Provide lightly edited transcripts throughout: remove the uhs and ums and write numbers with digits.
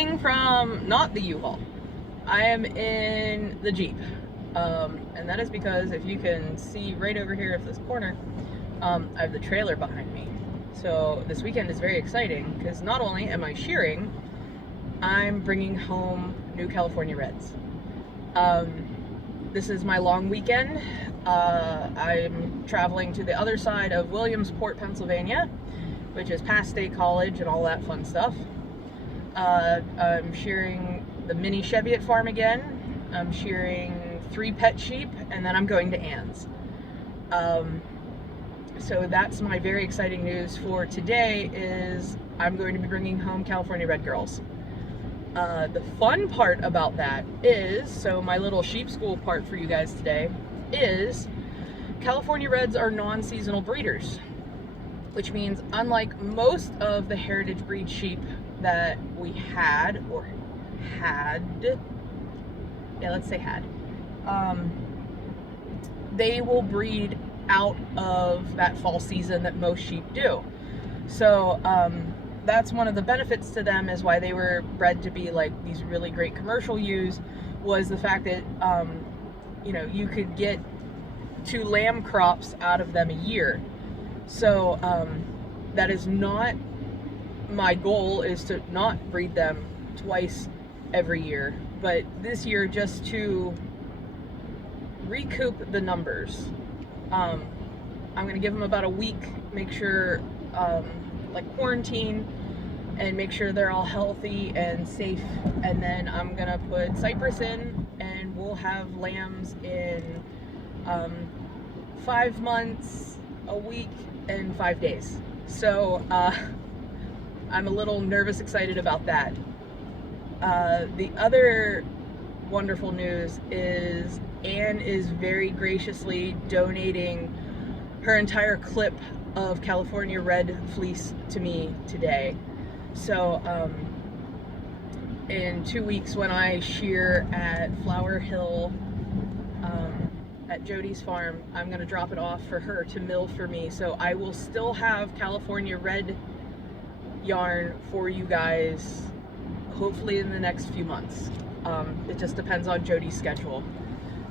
recording from not the U-Haul. I am in the Jeep. And that is because if you can see right over here at this corner, I have the trailer behind me. So this weekend is very exciting because not only am I shearing, I'm bringing home new California Reds. This is my long weekend. I'm traveling to the other side of Williamsport, Pennsylvania, which is past State College and all that fun stuff. I'm shearing the mini Cheviot farm again. I'm shearing 3 pet sheep, and then I'm going to Ann's. So that's my very exciting news for today is I'm going to be bringing home California Red girls. The fun part about that is, so my little sheep school part for you guys today is California Reds are non-seasonal breeders, which means unlike most of the heritage breed sheep that we had, they will breed out of that fall season that most sheep do. So that's one of the benefits to them, is why they were bred to be like these really great commercial ewes, was the fact that you could get 2 lamb crops out of them a year. So that is not my goal, is to not breed them twice every year, but this year, just to recoup the numbers, I'm going to give them about a week, make sure quarantine and make sure they're all healthy and safe, and then I'm going to put Cypress in, and we'll have lambs in 5 months, a week, and 5 days. So I'm a little nervous, excited about that. The other wonderful news is Anne is very graciously donating her entire clip of California Red fleece to me today. So in 2 weeks, when I shear at Flower Hill at Jody's farm, I'm going to drop it off for her to mill for me. So I will still have California Red yarn for you guys, hopefully in the next few months. It just depends on Jody's schedule,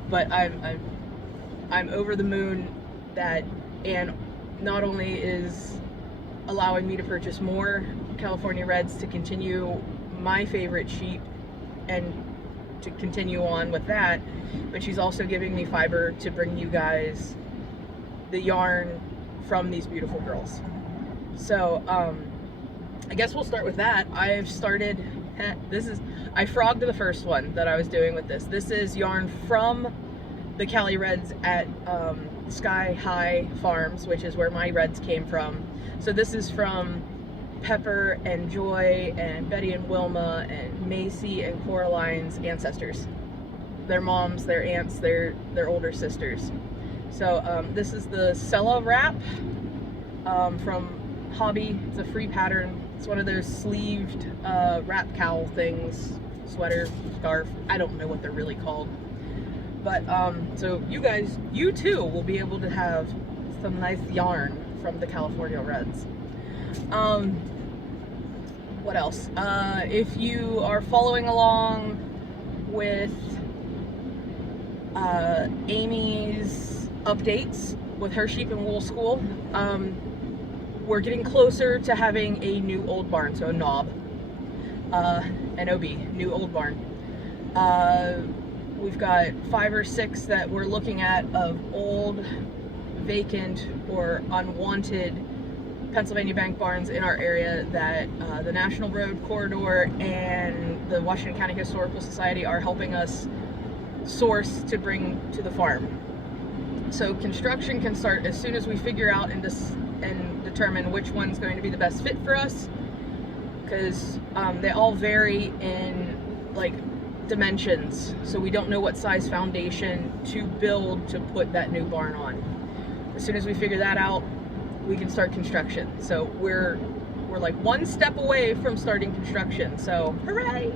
but I'm over the moon that Anne not only is allowing me to purchase more California Reds to continue my favorite sheep and to continue on with that, but she's also giving me fiber to bring you guys the yarn from these beautiful girls. So I guess we'll start with that. I frogged the first one that I was doing with this. This is yarn from the Cali Reds at Sky High Farms, which is where my Reds came from. So this is from Pepper and Joy and Betty and Wilma and Macy and Coraline's ancestors. Their moms, their aunts, their older sisters. So this is the Sella wrap from Hobby. It's a free pattern. It's one of those sleeved wrap cowl things, sweater, scarf. I don't know what they're really called. But so you too will be able to have some nice yarn from the California Reds. What else? If you are following along with Amy's updates with her sheep and wool school, we're getting closer to having a new old barn, so a knob, an OB, new old barn. We've got 5 or 6 that we're looking at of old, vacant, or unwanted Pennsylvania bank barns in our area that the National Road Corridor and the Washington County Historical Society are helping us source to bring to the farm. So construction can start as soon as we figure out and determine which one's going to be the best fit for us, because they all vary in dimensions, so we don't know what size foundation to build to put that new barn on. As soon as we figure that out, we can start construction. So we're like 1 step away from starting construction, so hooray!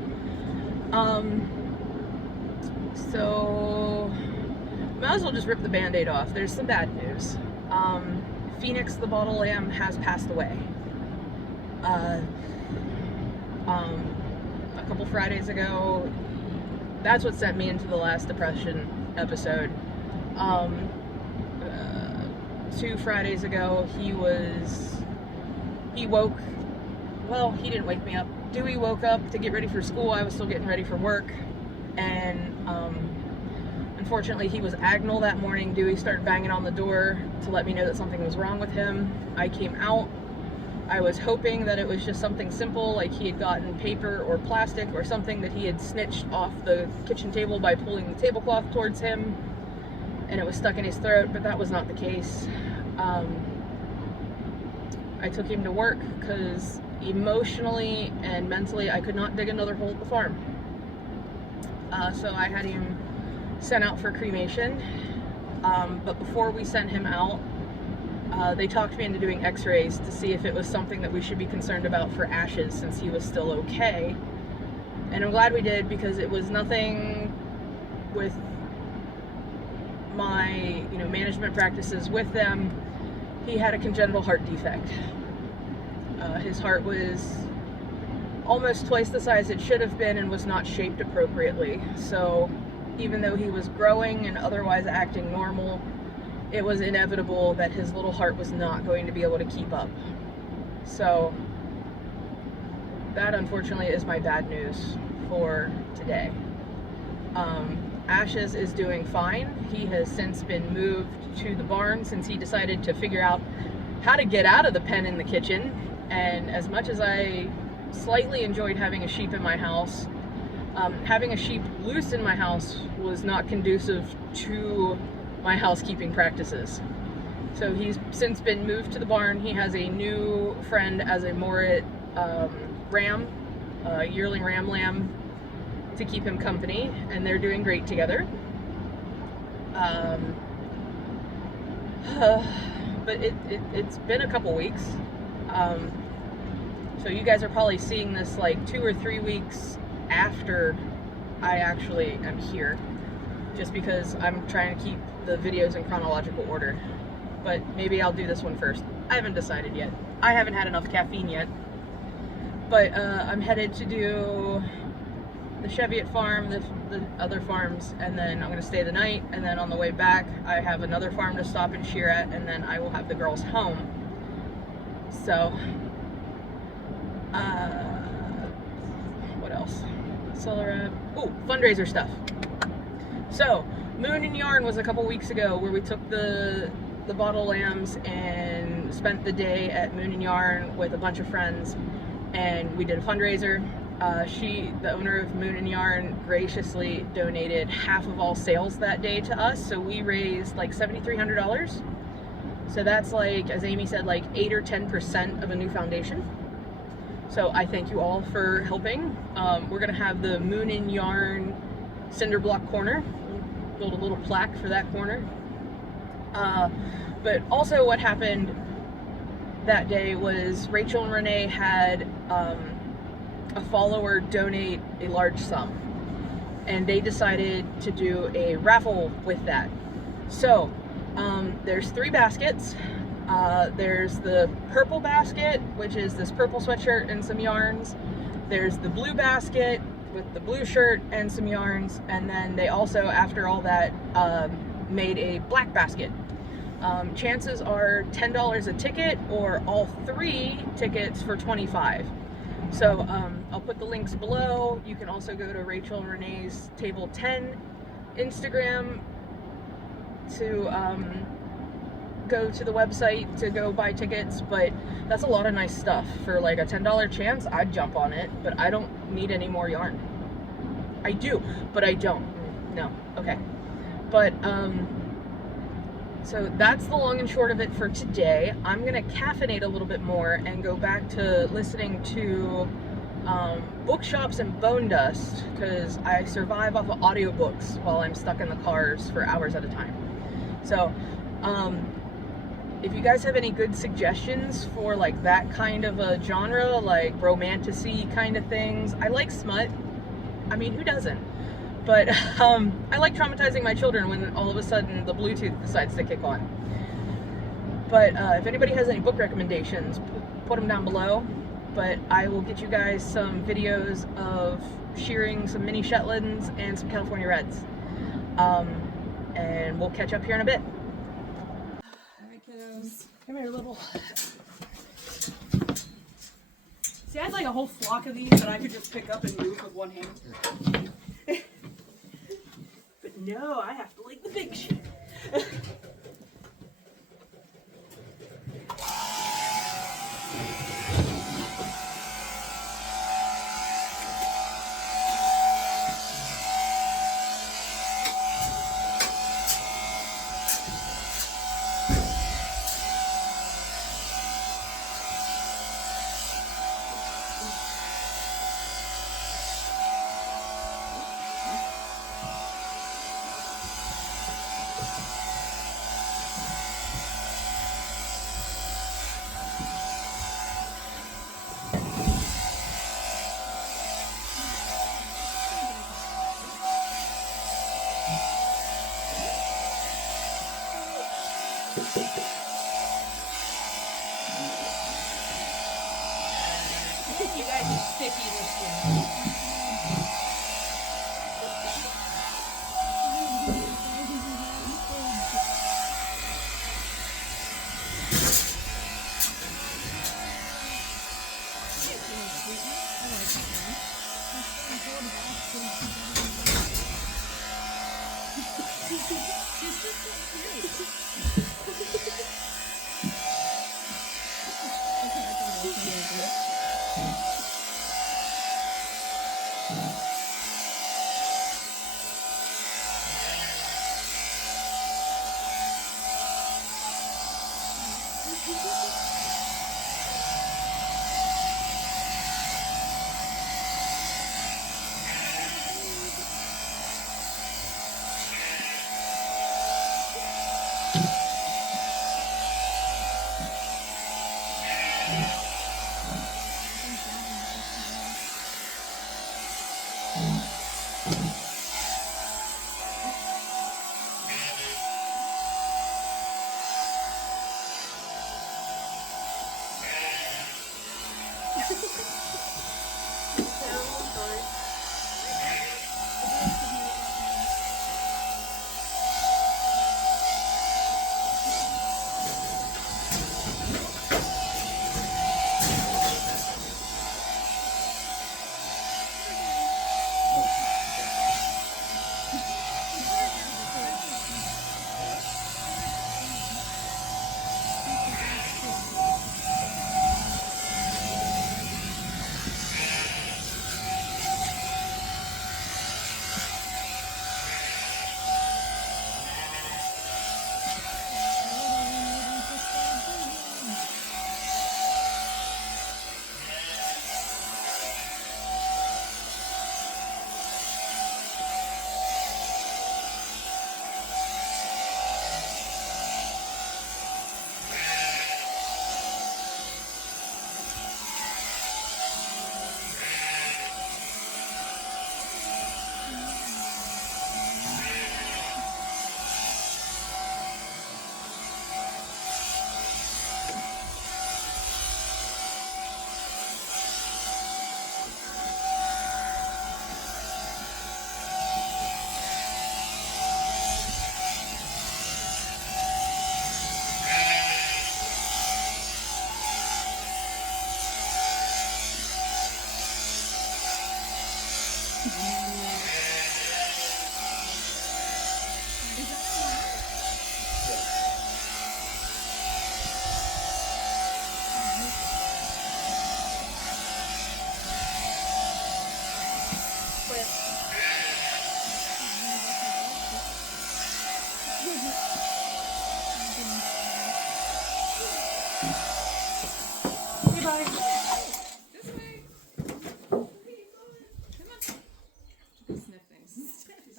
So might as well just rip the band-aid off. There's some bad news. Phoenix the bottle lamb has passed away. A a couple Fridays ago. That's what sent me into the last depression episode. 2 Fridays ago, he woke, well, he didn't wake me up. Dewey woke up to get ready for school. I was still getting ready for work, and unfortunately he was agonal that morning. Dewey started banging on the door to let me know that something was wrong with him. I came out. I was hoping that it was just something simple, like he had gotten paper or plastic or something that he had snitched off the kitchen table by pulling the tablecloth towards him, and it was stuck in his throat, but that was not the case. I took him to work because emotionally and mentally I could not dig another hole at the farm. So I had him sent out for cremation, but before we sent him out, they talked me into doing x-rays to see if it was something that we should be concerned about for ashes, since he was still okay. And I'm glad we did, because it was nothing with my management practices with them. He had a congenital heart defect. His heart was almost twice the size it should have been and was not shaped appropriately. So even though he was growing and otherwise acting normal, it was inevitable that his little heart was not going to be able to keep up. So that unfortunately is my bad news for today. Ashes is doing fine. He has since been moved to the barn since he decided to figure out how to get out of the pen in the kitchen. And as much as I slightly enjoyed having a sheep in my house, having a sheep loose in my house was not conducive to my housekeeping practices. So he's since been moved to the barn. He has a new friend as a Morit ram, yearling ram lamb, to keep him company, and they're doing great together. But it's been a couple weeks. So you guys are probably seeing this like 2 or 3 weeks after I actually am here, just because I'm trying to keep the videos in chronological order. But maybe I'll do this one first. I haven't decided yet. I haven't had enough caffeine yet. But I'm headed to do the Cheviot farm, the other farms, and then I'm going to stay the night, and then on the way back I have another farm to stop and shear at, and then I will have the girls home. So what else? Fundraiser stuff. So Moon and Yarn was a couple weeks ago, where we took the bottle lambs and spent the day at Moon and Yarn with a bunch of friends, and we did a fundraiser. The owner of Moon and Yarn, graciously donated half of all sales that day to us, so we raised like $7,300. So that's like, as Amy said, like 8 or 10% of a new foundation. So I thank you all for helping. We're gonna have the Moon and Yarn cinder block corner. We'll build a little plaque for that corner. But also what happened that day was Rachel and Renee had a follower donate a large sum, and they decided to do a raffle with that. So there's 3 baskets. There's the purple basket, which is this purple sweatshirt and some yarns. There's the blue basket with the blue shirt and some yarns, and then they also, after all that, made a black basket. Chances are $10 a ticket, or all 3 tickets for $25. So I'll put the links below. You can also go to Rachel and Renee's Table 10 Instagram to go to the website to go buy tickets. But that's a lot of nice stuff. For like a $10 chance, I'd jump on it, but I don't need any more yarn. I do, but I don't. No, okay. But so that's the long and short of it for today. I'm gonna caffeinate a little bit more and go back to listening to bookshops and bone dust, because I survive off of audiobooks while I'm stuck in the cars for hours at a time. So if you guys have any good suggestions for like that kind of a genre, like romantic-y kind of things. I like smut. I mean, who doesn't? But I like traumatizing my children when all of a sudden the Bluetooth decides to kick on. But if anybody has any book recommendations, put them down below. but I will get you guys some videos of shearing some mini Shetlands and some California Reds. And we'll catch up here in a bit. Alright, kiddos. Come here, little. See, I had like a whole flock of these that I could just pick up and move with one hand. But no, I have to like the big shit. You guys are sticky this year.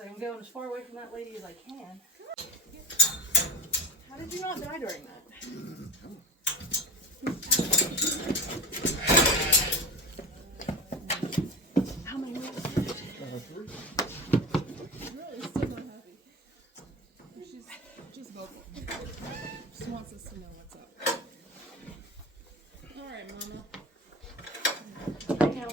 I'm going as far away from that lady as I can. How did you not die during that? How many minutes left? Three. Really, still not happy. She's just vocal. Just wants us to know what's up. Alright, Mama. I know.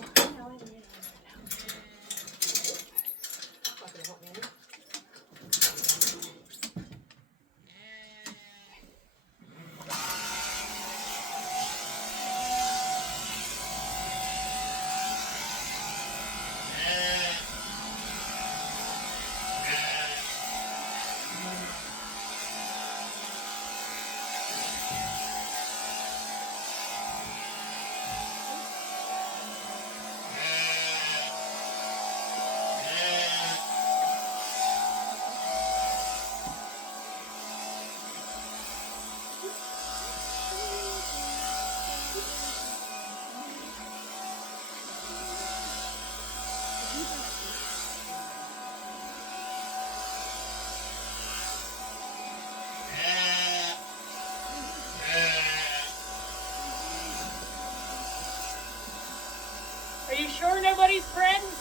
Are you sure nobody's friends?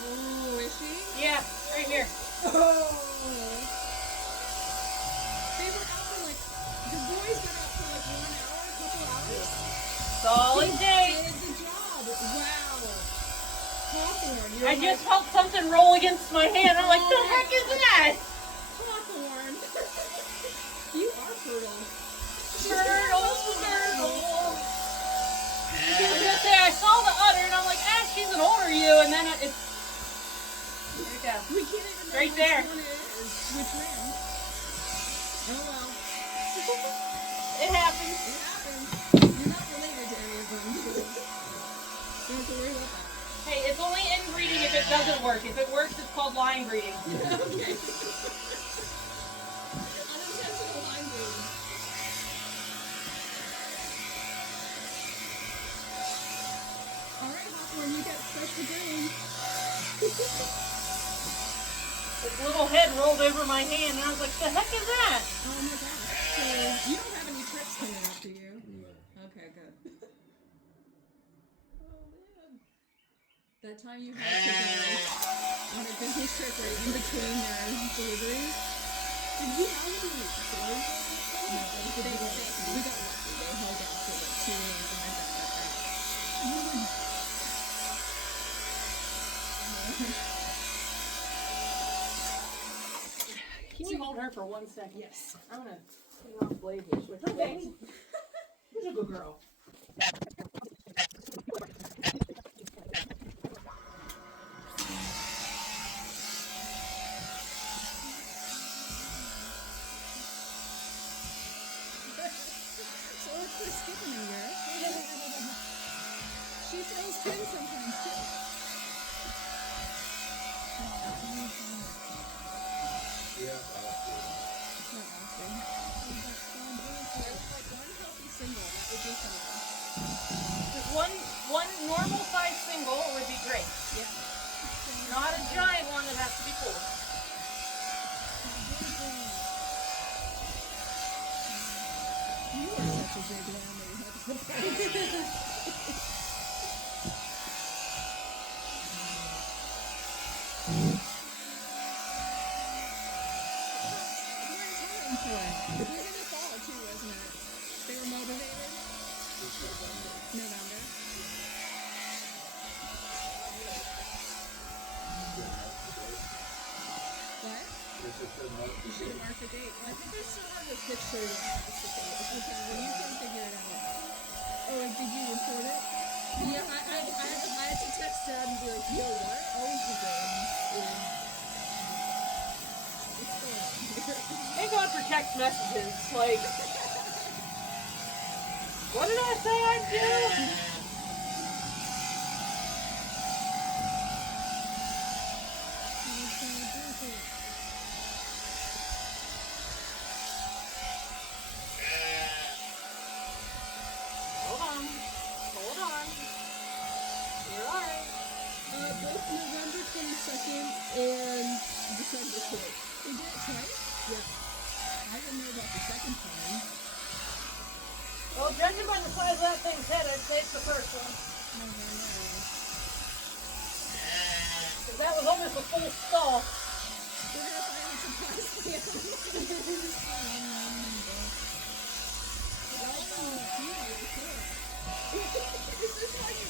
Oh, is she? Yeah, right here. Oh. They were out for like, the boys went out for like 1 hour, a couple hours. Solid day. Did the job. Wow. Hawthorne. I just felt something roll against my hand. I'm like, the heck is that? Hawthorne. You are fertile. Turtle. I was gonna say, I saw the udder and I'm like, she's an older you, and then it's. There you go. We can't even know Right which there. one it is. Which ram? Oh well. It happens. It happens. You're not related to any of them, so don't have to worry about that. Hey, it's only inbreeding if it doesn't work. If it works, it's called line breeding. Okay. Unintentional line breeding. Alright, Hawthorne, you got special game. This little head rolled over my hand, and I was like, the heck is that? Oh my gosh. So, you don't have any trips coming up, do you? No. Okay, good. Oh man. That time you had to go on a business trip right in between their deliveries. Did you have any stories? No, we got lucky. They held out for like 2 days and my dad got back. Can you hold her for 1 second? Yes. I'm gonna put her on blade here. Okay. Who's a good girl? So we're skipping over. She throws pins sometimes too. Yeah, Not often. There's like one healthy single. That would be something. Just one normal size single would be great. Yeah. Not a giant one that has to be pulled. You are such a big lamb that you have to put It was in the fall too, wasn't it? They were motivated. November. What? You should have marked the date. Well, I think I still have this picture that has the date. Okay, well you can figure it out. Oh, and did you report it? Yeah, I had to text Dad and be like, yo, what? Always the game. Thank God for text messages. Like, what did I say I'd do? Hold on. You're alright. Both November 22nd and December 4th. They did it twice? Yeah. I didn't know about the second time. Well, judging by the size of that thing's head, I'd say it's the first one. Because that was almost a full stall. We're gonna finally surprise them. Is this how you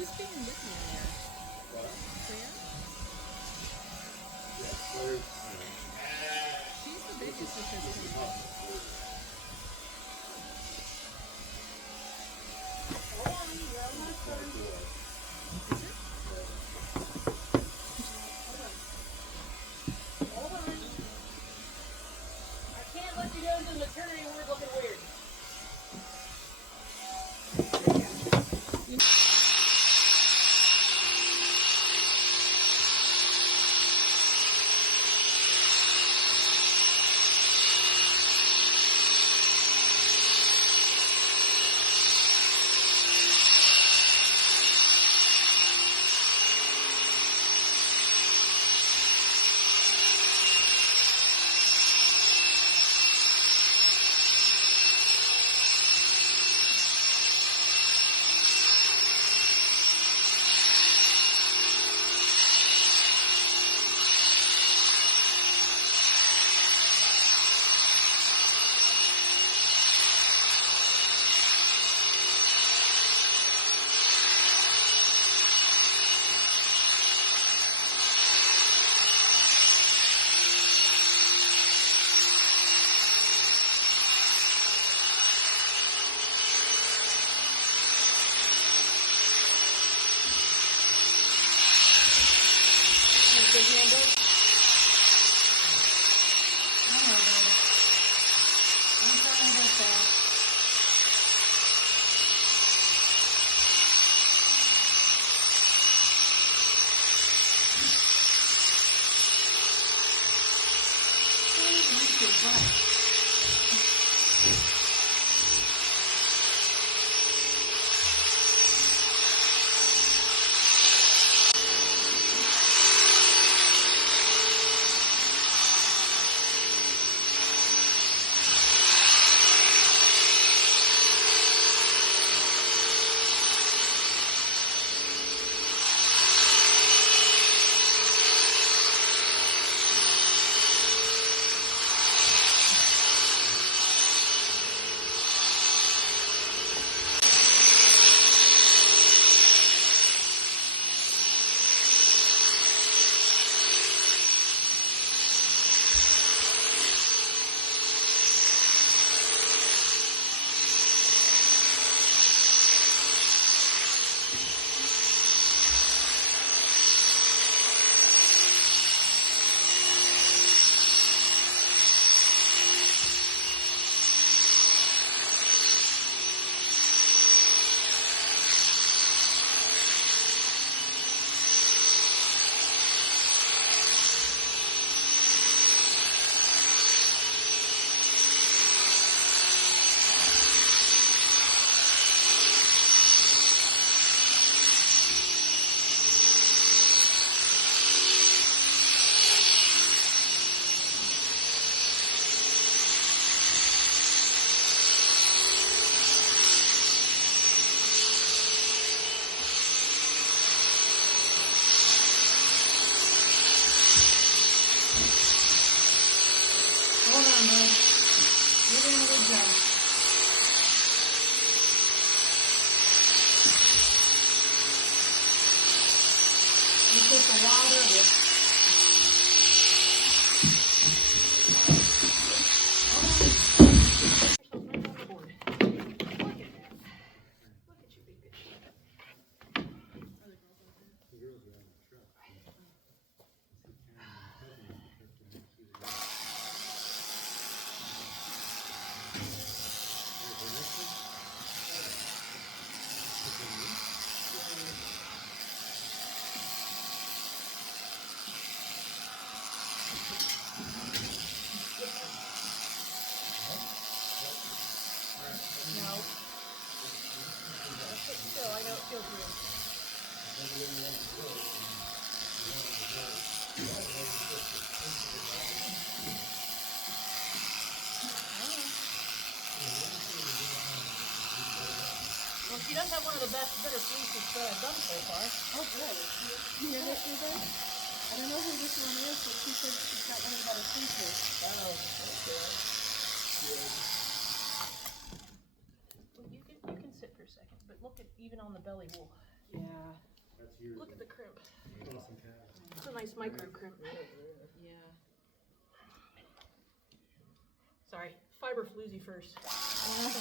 Who's being with you in there? What? Claire? Yeah, Claire's, She's the biggest of sisters. Hold on. I can't let you go into the maternity ward looking weird. Well, she does have one of the best bitter fleeces that I've done so far. Oh, good. You hear this, Susan? I don't know who this one is, but she said she's got one of the better fleeces. Oh, okay. Well, you can sit for a second, but look at even on the belly wool. Yeah. Look at the crimp. It's a nice micro crimp. Yeah. Sorry, fiber floozy first. I'm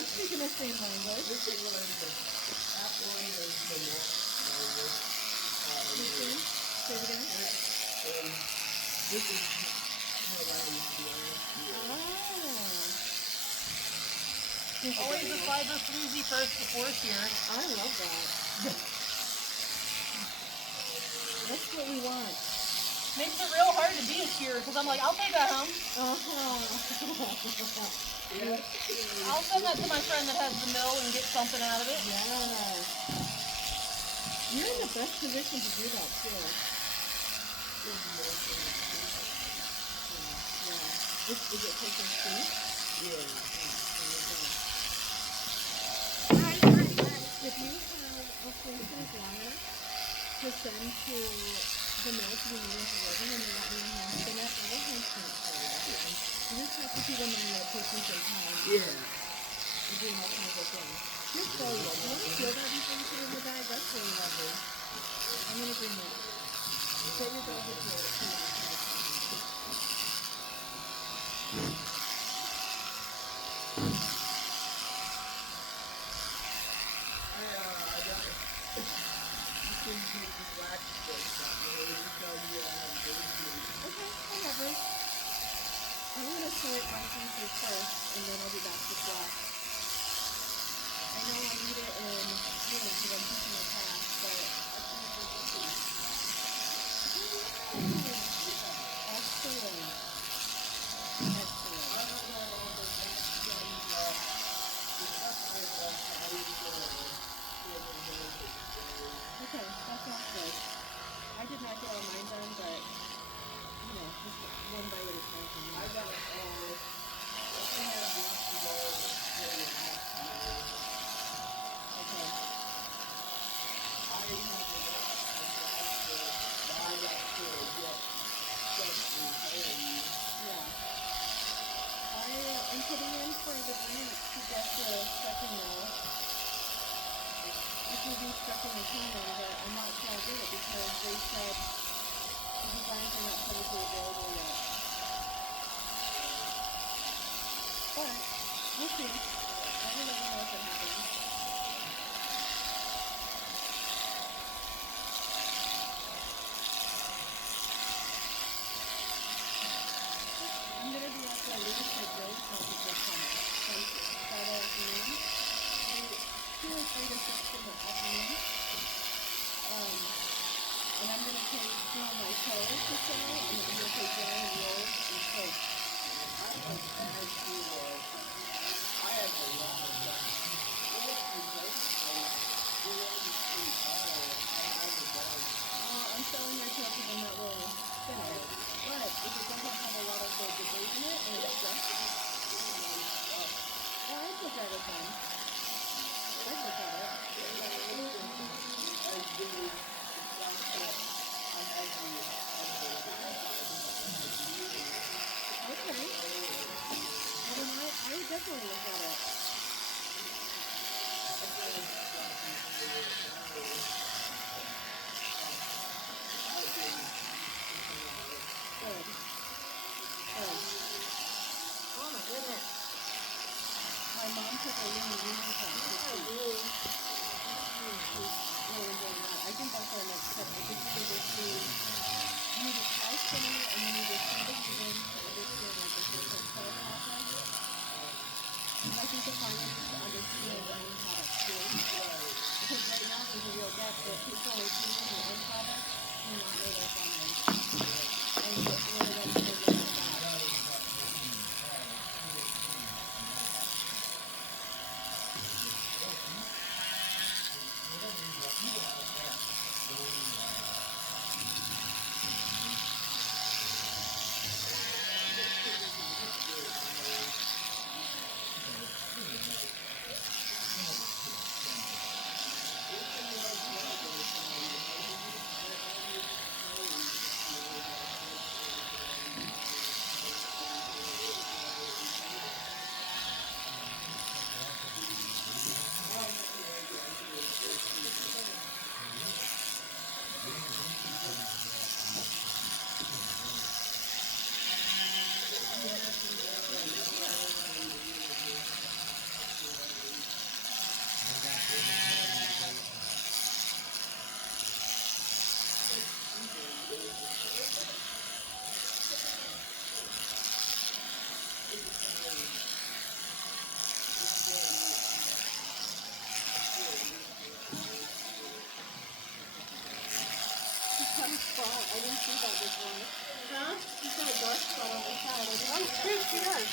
speaking the same language. This is one of the that one is the more Say it again. and this is how I used to Always the fiber floozy first before shear. I love that. That's what we want. Makes it real hard to be a shearer because I'm like, I'll take that home. I'll send that to my friend that has the mill and get something out of it. Yeah. You're in the best position to do that too. Yeah. Is it taking sleep? Yeah. If you have a fleece that is long enough to send to the mill to be made into ribbon and you want me to hand spin it, I will hand spin it for you. You just have to keep in mind that it takes me some time. Yeah. To do all kinds of things. Just so you want to feel that before you put it in the bag? That's really lovely. I'm going to bring it. Put your dog with you. Okay, whatever. I'm going to sort my pieces first, and then I'll be back with black. I know I need it in June because I'm teaching a class, but excellent. Okay, that sounds good. I did not get all mine done, but you know, just one bite at a time for me. I got I'm putting in for the grant to get the second mill. It will be stuck in the corner, but I'm not sure I'll get it because they said the designs are not publicly available yet. But we'll see. I will let you know if it happens. I'm going to be at the Leadership Road Project this summer from Friday afternoon. 2 or 3 to 6 in the afternoon. And I'm going to take some of my toes to sell, and I'm going to take dry and rolls and soap. I'm selling my toes because I'm not really spin it. But if it doesn't have a lot of the debris in it, and it's just, I'd look at it then. I'd look at it. Okay. Well, then I would definitely look at it. Good. Good. Oh my goodness. My mom took a lean weaning class this week. Really enjoying that. I think that's our next step. I think we need to see, you need to try spinning it and you need to see the weaving to understand like the different color process. And I think the final is to understand the end product too. Because right now there's a real gap that people are choosing their own products and not know their final. And what are them to figure out that? I didn't see that before. Huh? You got a dark spot on the side. Oh, shoot, she does.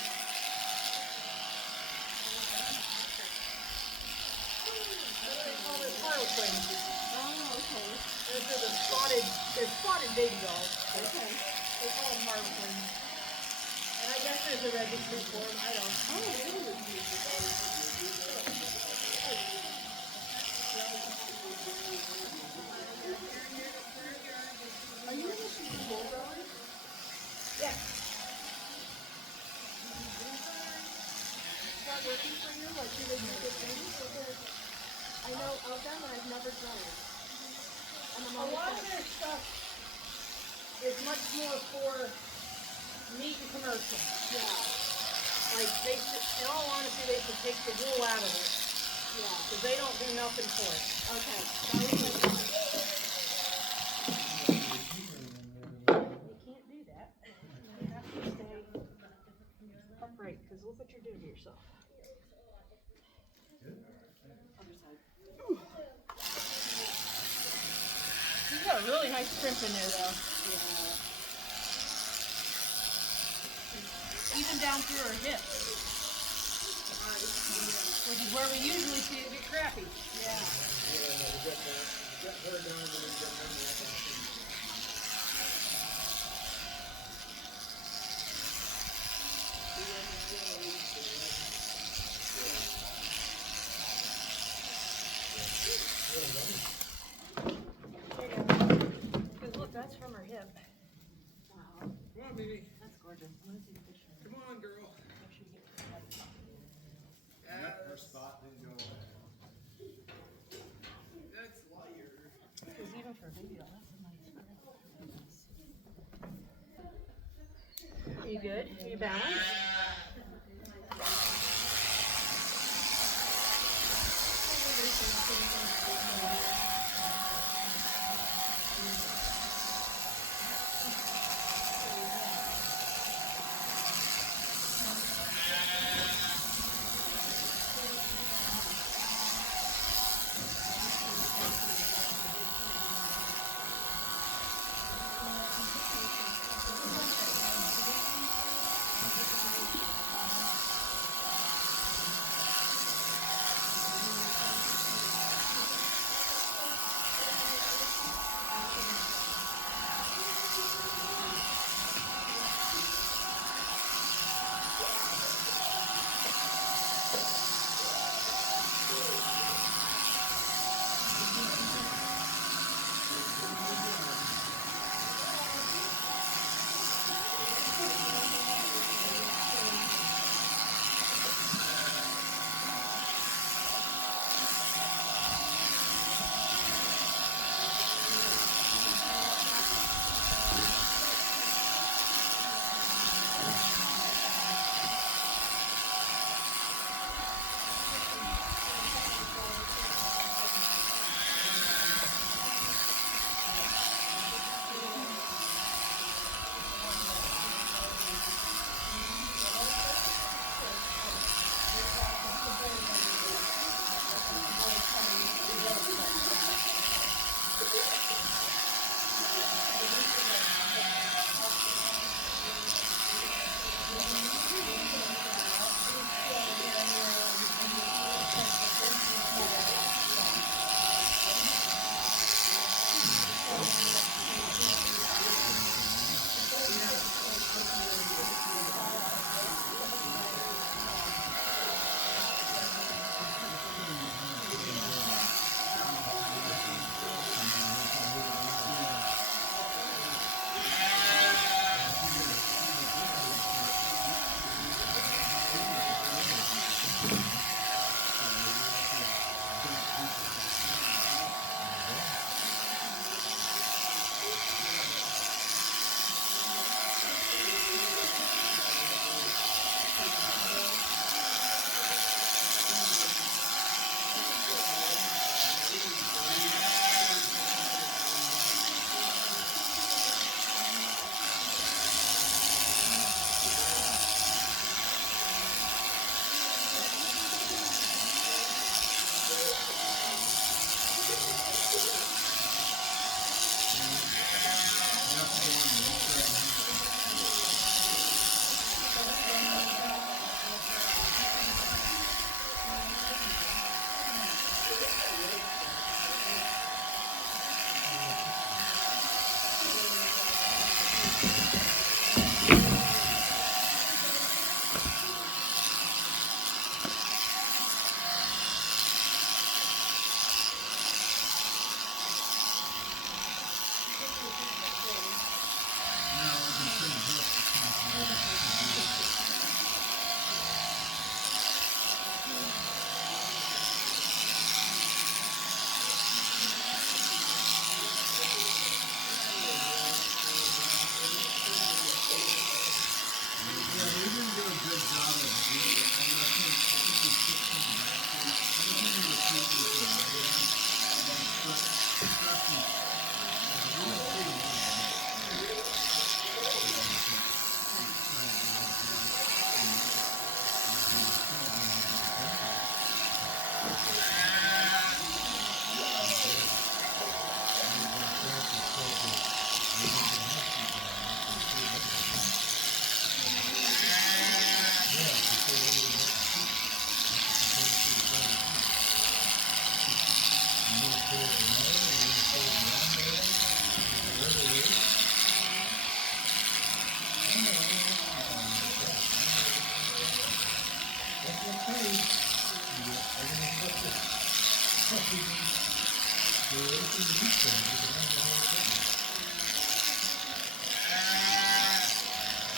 They call it harlequin. Oh, okay. Those are they're spotted baby dolls. Okay. They call them harlequins. And I guess there's a registry for them. I don't know. Oh, really? Are you in the Super Bowl growing? Yeah. Is that working for you? Like, do they do good things? I know of them, and I've never done it. And I'm A always lot of like, their stuff is much more for meat and commercial. yeah, Like, in all honesty, they should take the wool out of it. yeah. Because they don't do nothing for it. Okay. That was my thought. You can't do that. You have to stay upright, because look what you're doing to yourself. Other side. She's got a really nice crimp in there, though. Yeah. Even down through her hips. Which is where we usually see it get crappy. Yeah. Because look, that's from her hip. Wow. Come on, baby. That's gorgeous. Let me see the picture. Come on, girl. Make sure you get the light. Yep, her spot didn't go away. That's liar. Because even for a baby doll, that's a nice crimp. You good? You balanced?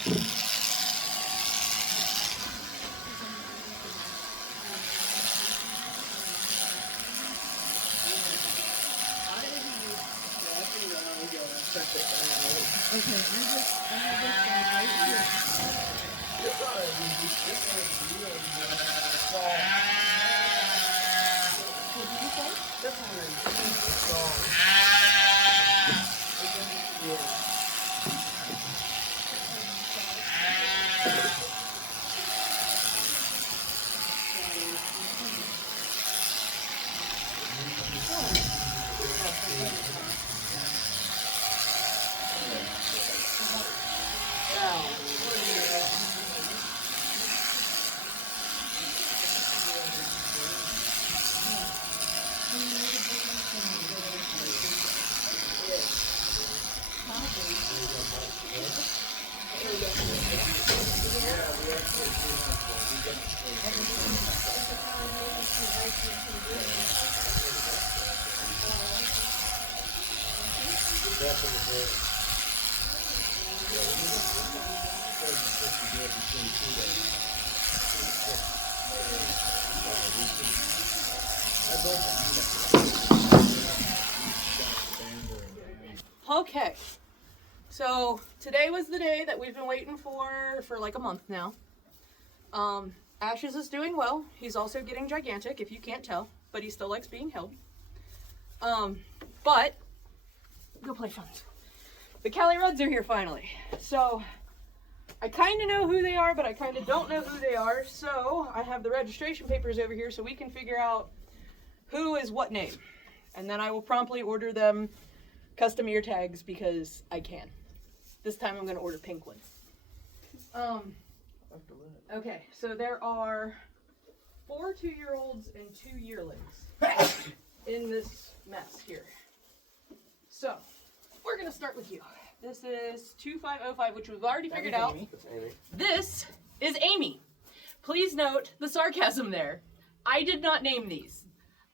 Okay, I have this right here. What did you say? Okay, so today was the day that we've been waiting for like a month now. Ashes is doing well. He's also getting gigantic, if you can't tell, but he still likes being held. But go play funds. The Cali Reds are here finally. So I kind of know who they are, but I kind of don't know who they are. So I have the registration papers over here so we can figure out who is what name. And then I will promptly order them custom ear tags because I can. This time I'm going to order pink ones. Okay, so there are 4 2-year-olds and 2 yearlings in this mess here. So we're going to start with you. This is 2505, which we've already figured out. This is Amy. Please note the sarcasm there. I did not name these.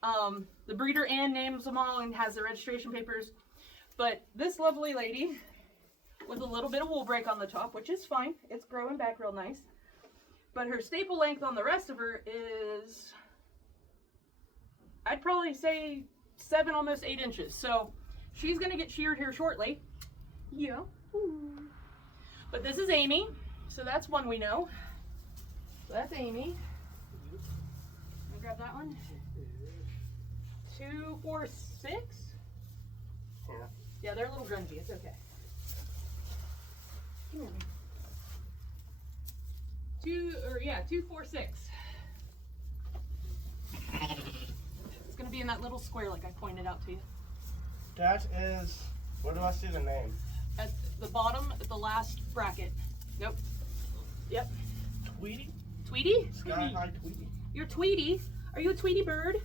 The breeder Ann names them all and has the registration papers. But this lovely lady with a little bit of wool break on the top, which is fine. It's growing back real nice. But her staple length on the rest of her is, I'd probably say 7, almost 8 inches. So she's going to get sheared here shortly. Yeah. Ooh. But this is Amy. So that's one we know. So that's Amy. Let me grab that one. 2, 4, 6. Yeah, they're a little grungy. It's okay. Come here. 2, 4, 6. It's gonna be in that little square like I pointed out to you. That is, where do I see the name? At the bottom, at the last bracket. Nope. Yep. Tweety? Tweety? Sky High Tweety. You're Tweety. Are you a Tweety bird?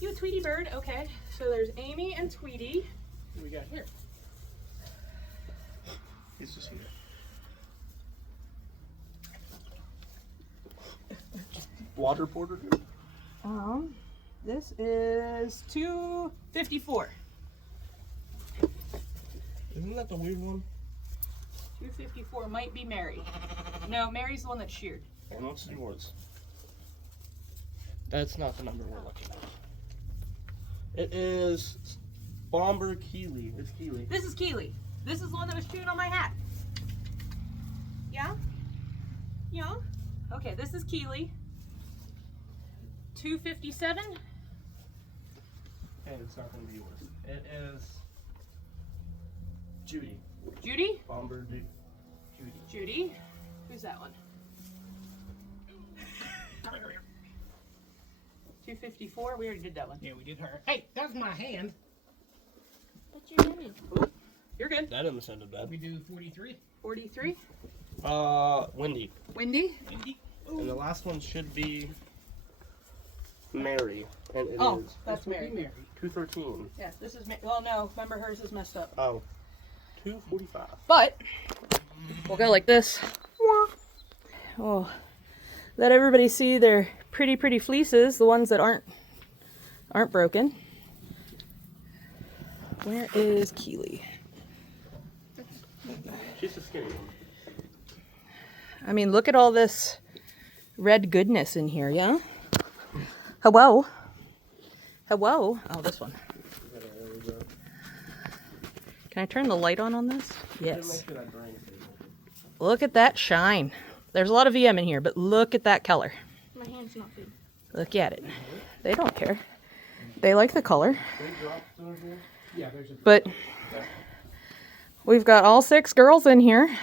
You a Tweety bird? Okay. So there's Amy and Tweety. What do we got here? He's just here. Water porter. This is 254. Isn't that the weird one? 254 might be Mary. No, Mary's the one that's sheared. And what's yours? That's not the number we're looking at. It is Bomber Keeley. It's Keeley. This is Keeley. This is the one that was chewing on my hat. Yeah? Yeah? Okay, this is Keeley. 257. And it's not going to be yours. It is Judy. Judy? Bomber Judy. Judy. Who's that one? 254. We already did that one. Yeah, we did her. Hey, that was my hand. What's your name? You're good. That didn't sound bad. We do 43. 43. Wendy. Wendy. And the last one should be Mary. And it Oh, is that's Mary. 213. Yeah, this is well, no. Remember, hers is messed up. Oh, 245. But we'll go like this. Oh, let everybody see their pretty fleeces, the ones that aren't broken. Where is Keeley? She's a skinny one. I mean, look at all this red goodness in here, yeah? Hello? Hello? Oh, this one. Can I turn the light on this? Yes. Look at that shine. There's a lot of VM in here, but look at that color. My hand's not good. Look at it. They don't care. They like the color. But we've got all 6 girls in here.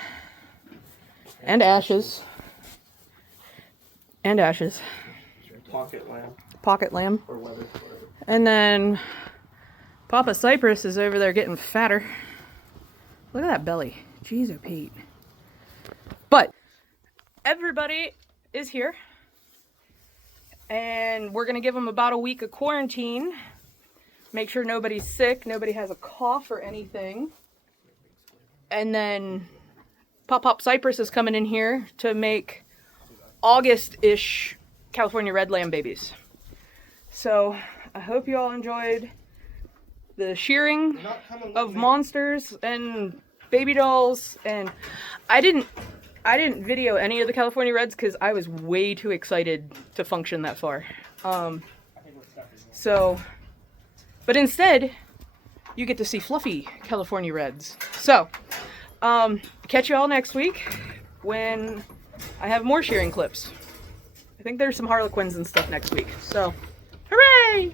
And Ashes. And Ashes. Pocket lamb. Pocket lamb. Or weather. And then Papa Cypress is over there getting fatter. Look at that belly. Jeez, oh Pete. But everybody is here. And we're going to give them about a week of quarantine. Make sure nobody's sick, nobody has a cough or anything. And then Pop Cypress is coming in here to make August-ish California red lamb babies. So I hope you all enjoyed the shearing of monsters and baby dolls. And I didn't video any of the California Reds because I was way too excited to function that far. But instead, you get to see fluffy California Reds. So, catch you all next week when I have more shearing clips. I think there's some Harlequins and stuff next week. So, hooray!